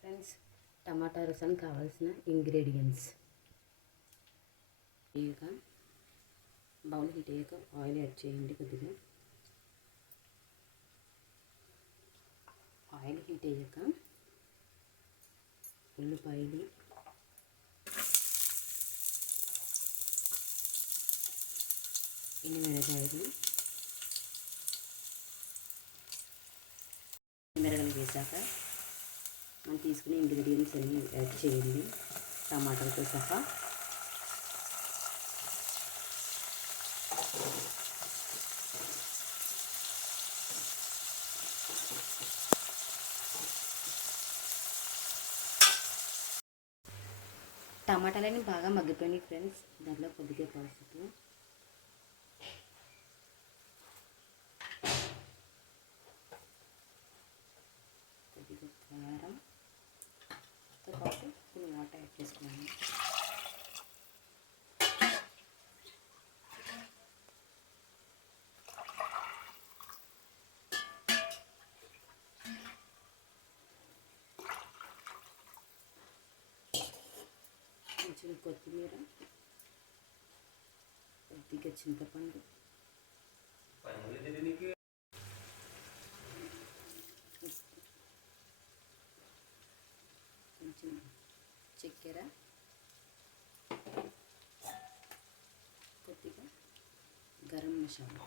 Friends, టమాటా రసం కావాల్సిన ingredients. Bowl heat అయ్యాక ఆయిల్ యాడ్ చేయండి. కొద్దిగా ఆయిల్ హీట్ అయ్యాక ఉల్లిపాయలు, ఎండుమిరపకాయలు, మిరపలు వేసాక మనం తీసుకునే ఇంగ్రీడియంట్స్ అన్నీ యాడ్ చేయండి టమాటాలతో సహా. టమాటాలని బాగా మగ్గిపోయినాయి ఫ్రెండ్స్. దాంట్లో కొద్దిగా పసుపు, కొద్దిగా కారంతో పాటు కొన్ని వాటర్ యాడ్ చేసుకున్నాను. కొంచెం కొత్తిమీర, కొద్దిగా చింతపండు, కొంచెం చక్కెర, కొద్దిగా గరం మసాలా.